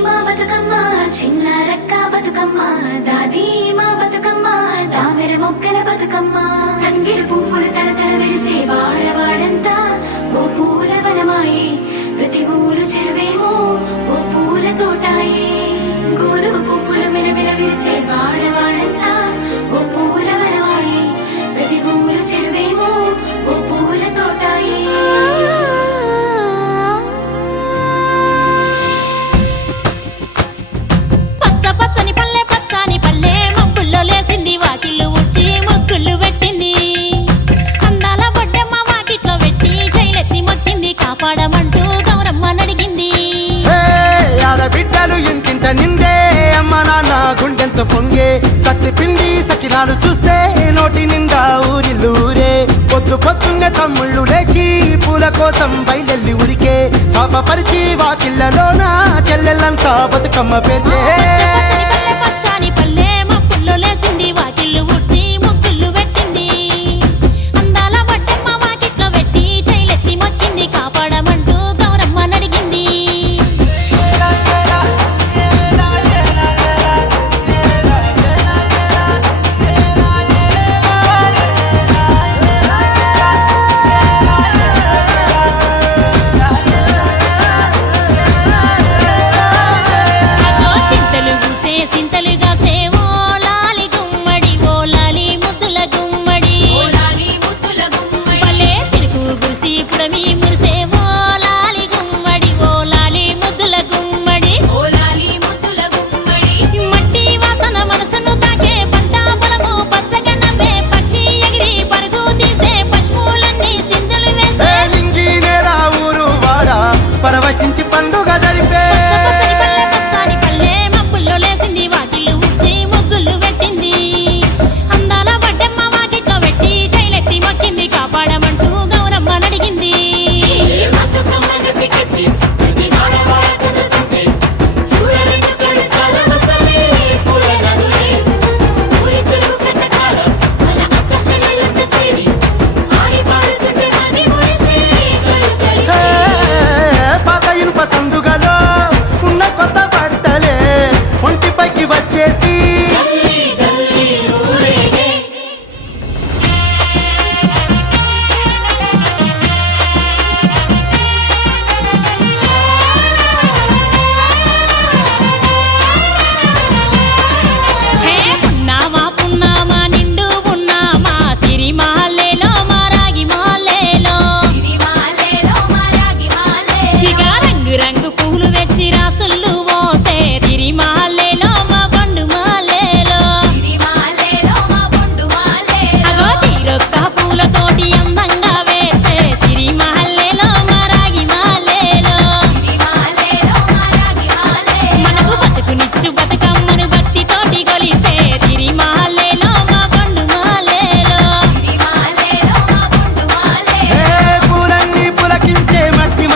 మా బతుకమ్మ చిన్న రక్క బతుకమ్మ దాది మా బతుకమ్మ దామెర మొగ్గల బతుకమ్మ తంగిడు పువ్వులు తడతడ మెరిసే వాడవాడంతా ఓ పూల వనమాయే ప్రతి ఊరు చెరువేమో ఓ పూల తోటాయే గోరు పువ్వులు మెలమెల విరిసే వాడవాడంతా ఓ పూల వనమాయే ప్రతి ఊరు చెరువేమో ఓ పూల తోటాయే పచ్చని పల్లె పచ్చని పల్లె మబ్బుల్లో లేసింది వాకిళ్ళు ఊడ్చి ముగ్గులు పెట్టింది అందాల బొడ్డమ్మ వాకిట్లో పెట్టి జైలెత్తి మొక్కింది కాపాడమంటూ గౌరమ్మ నడిగింది ఆడబిడ్డలు ఇంటింట నిందే అమ్మ నాన్న గుండెంతో పొంగే సత్తి పిండి సకినాలు చూస్తే నోటి నిండా ఊరిల్లూరే పొద్దు పొద్దున్నే తమ్ముళ్ళు లేచి పూల కోసం బయలెల్లి ఉరికే శాపపరిచి వాకిళ్ళలోన చెల్లెళ్ళంతా బతుకమ్మ పేర్చే